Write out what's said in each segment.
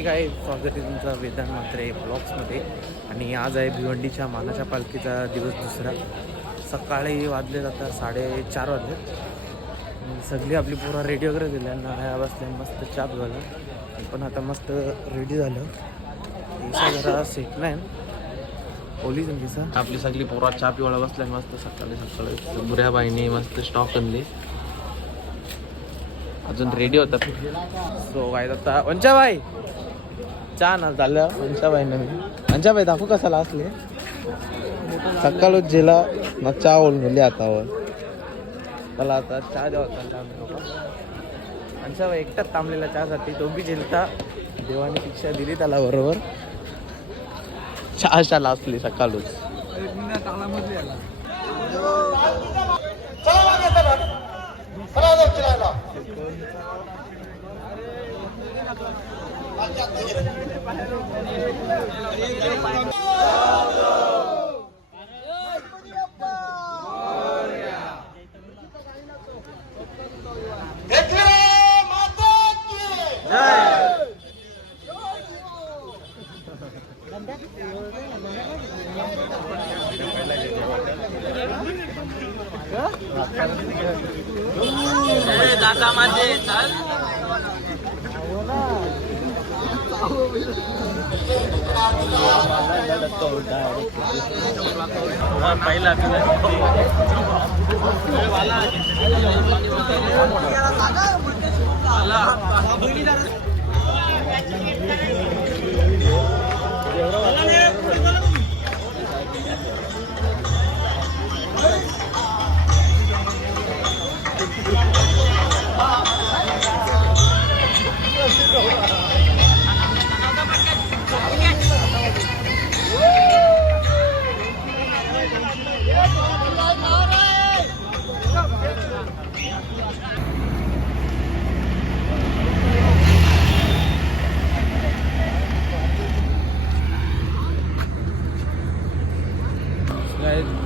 हे काय स्वागत आहे तुमचं वेदांत म्हात्रे ब्लॉग्समध्ये. आणि आज आहे भिवंडीच्या मानाच्या पालखीचा दिवस दुसरा. सकाळी वाजले जातात 4:30 वाजले. सगळी आपली पोरा रेडी वगैरे दिल्या ह्या बसल्या मस्त चहा पिवायला. पण आता मस्त रेडी झालं. जरा सेट नाही ओली जंगीचा आपली सगळी पोरा चहा पिवायला बसल्या मस्त सकाळी सकाळी. बुऱ्याबाईने मस्त स्टॉक आणले, अजून रेडी होता. सो काय आता वंचाबाई चहा ना झालं. वंचाबाईनं मी वंचाबाई दाखवू कसाला असले सकाळच जेला ना चहा ओळून गेली हातावर. त्याला आता चहा द्या होता. चहा वंचाबाई एकटाच थांबलेला चहासाठी. तो बी जेलता, देवाने शिक्षा दिली त्याला बरोबर. चहाशाला असली सकाळच. दादा माझे पहिला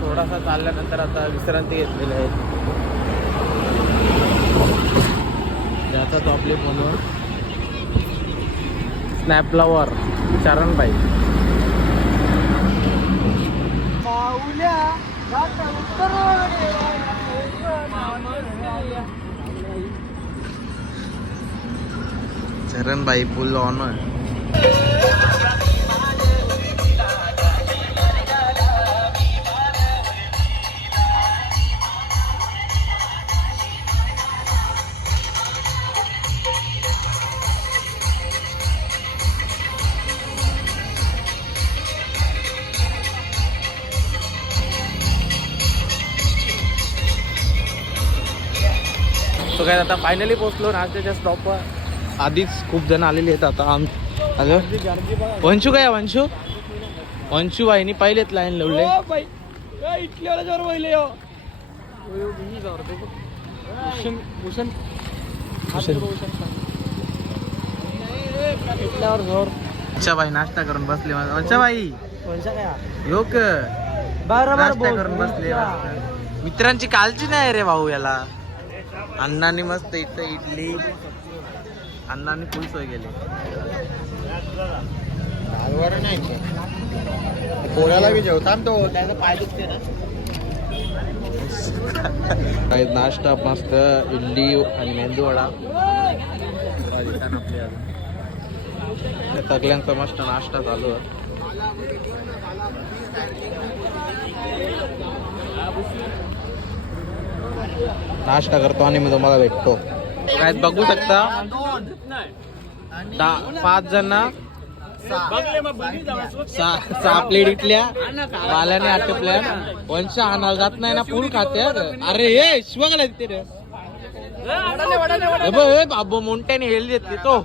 थोडासा चालल्यानंतर आता विश्रांती घेतलेली आहे. त्याचा तो आपले फोनवर स्नॅपलावर चरणबाई. चरणबाई फुल ऑन आहे. तो काय आता फायनली पोहोचलो नाश्त्याच्या स्टॉपवर. आधीच खूप जण आलेले आहेत आता. हॅलो वंशू काय वंशू वंशू बाईनी पहिलेच लाईन लावले. वंशाबाई नाश्ता करून बसले. वंशाबाई योग नाश्ता करून बसले. मित्रांची कालची नाही रे भाऊ याला. अण्णांनी मस्त इथं इडली, अण्णांनी फुल सोय केली. पोळ्याला बी जेवता तो त्याचा पाय दुखते ना. काही नाश्ता मस्त इडली आणि मेंदूवडा. सगळ्यांचा मस्त नाश्ता चालू आहे. नाश्ता करतो आणि मी तुम्हाला भेटतो. काय बघू शकता 5 जण 6 प्लेट इटल्या वाल्याने आटपल्या. वंश आणायला जात नाही ना, फुल खाते. अरे हे शिवागला ते रे बाबू मोठ्याने हेल देते तो.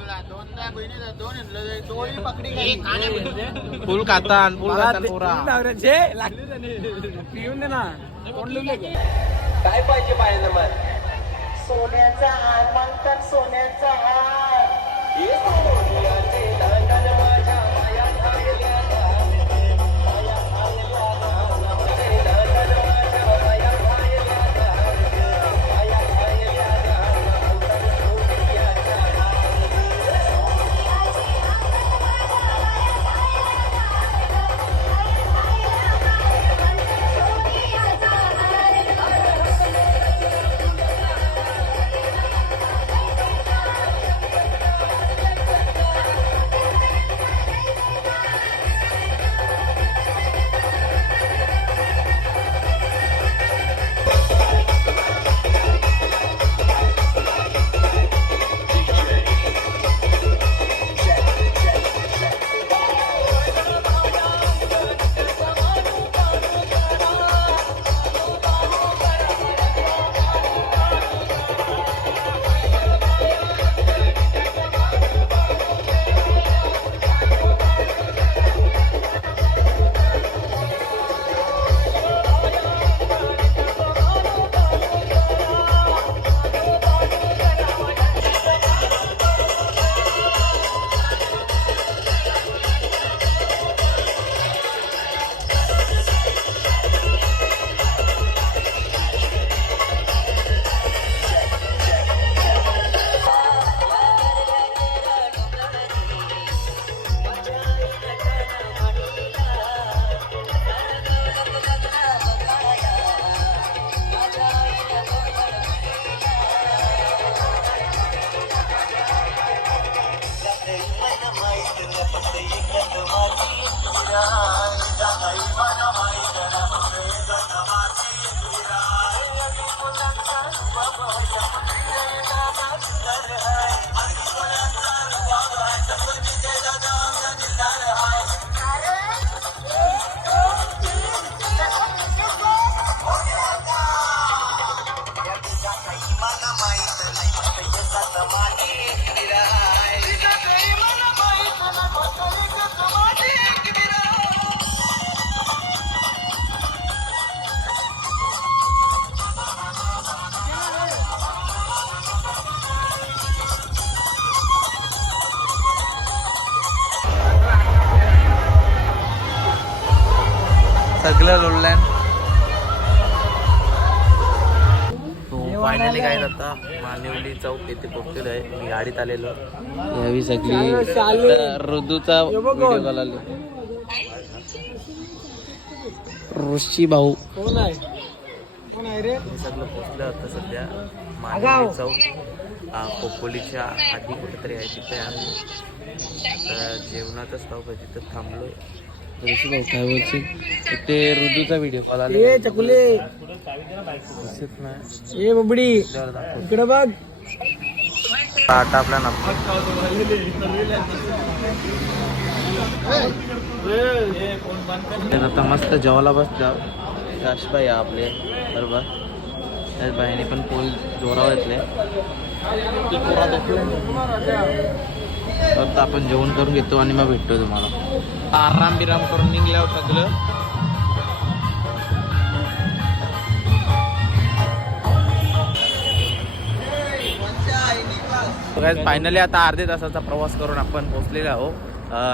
फुल खाता फुल खाता पोरा. पिऊन दे ना. काय पाहिजे पाहिजे मग? सोन्याचा हार मागतात, सोन्याचा हार. सगळं लोडलँड. तो फायनली काय आता मानिवली चौक येथे पोहोचलेलो आहे. मी गाडीत आलेलो. यावी सगळी ऋतूचा व्हिडिओ कॉल आले. ऋषी भाऊ कोण आहे रे? हे सगळं पोहोचलं होतं सध्या मानिवली चौक. खोपोलीच्या आधी कुठेतरी आहे तिथे आम्ही आता जेवणाचा स्टॉप आहे तिथं थांबलोय. ऋषी भाऊ काय बोलशील? ते ऋतूचा व्हिडिओ कॉल आला. ए चकुले, दिसत नाही. ए बबडी, इकडे बघ. आता आपल्या ना आता मस्त जेवायला बस जाव. काशबाई आपले बरोबर त्याच बाईने पण पोल जोरावर येतले. फक्त आपण जेवण करून घेतो आणि मग भेटतो तुम्हाला. आराम बिराम करून निघल्यावर सगळं. फायनली आता अर्ध्या तासाचा प्रवास करून आपण पोहोचलेलो आहोत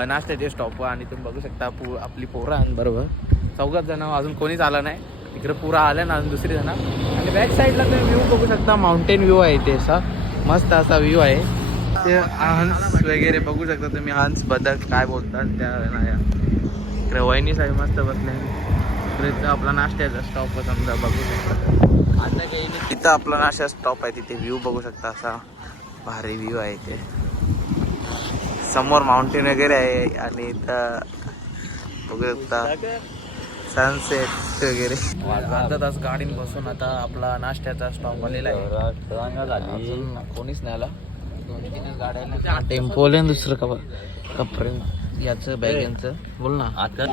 नाश्त्याच्या स्टॉपवर. आणि तुम्ही बघू शकता आपली पोरं आहे बरोबर. चौघात जण अजून कोणीच आलं नाही. इकडे पुरा आलं ना अजून दुसरी जण. आणि बॅक साईडला तुम्ही व्ह्यू बघू शकता. माउंटेन व्ह्यू आहे ते असा मस्त असा व्ह्यू आहे. ते हंस वगैरे बघू शकता तुम्ही. हंस बदक काय बोलतात त्या इकडे वहिनी साहेब मस्त बसले. इकडे आपला नाश्त्याचा स्टॉप समजा बघू शकता. आता काही तिथं आपला नाश्ता स्टॉप आहे. तिथे व्ह्यू बघू शकता असा भारी व्ह्यू आहे. ते समोर माउंटेन वगैरे आहे आणि इथं बघू शकता सनसेट वगैरे. अर्धा तास गाडीत बसून आता आपला नाश्त्याचा स्टॉप आलेला आहे. अजून कोणीच नाही आला. 2-3 गाड्या टेम्पो आले. दुसरं कपडे याचं बॅग यांचं बोल ना. आता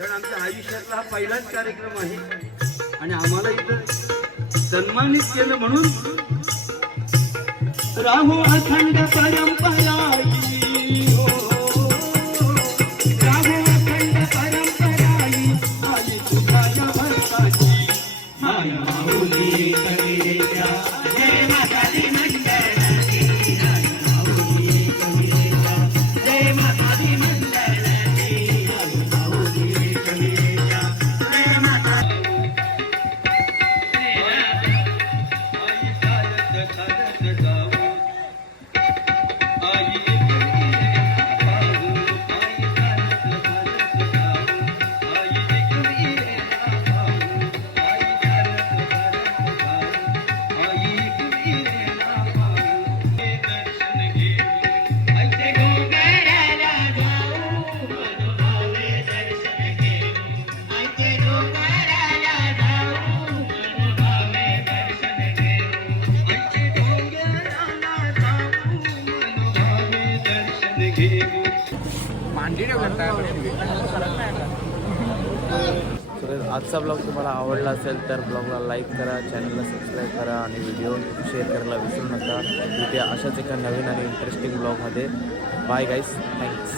कारण आमच्या आयुष्यातला हा पहिलाच कार्यक्रम आहे आणि आम्हाला इथं सन्मानित केलं म्हणून राहू अखंड परंपरा हो, राहू अखंड परंपरा आली तुझ्या भक्ताची माय माऊली कविरेच्या जय माता दी मंडळाची माय माऊली कविरेच्या जय माता दी मंडळाची माय माऊली कविरेच्या जय माता तर आजचा ब्लॉग तुम्हाला आवडला असेल तर ब्लॉगला लाईक करा, चॅनलला सबस्क्राईब करा आणि व्हिडिओ शेअर करायला विसरू नका. उद्या अशाच एका नवीन आणि इंटरेस्टिंग ब्लॉगमध्ये. बाय गाईस, थँक्स.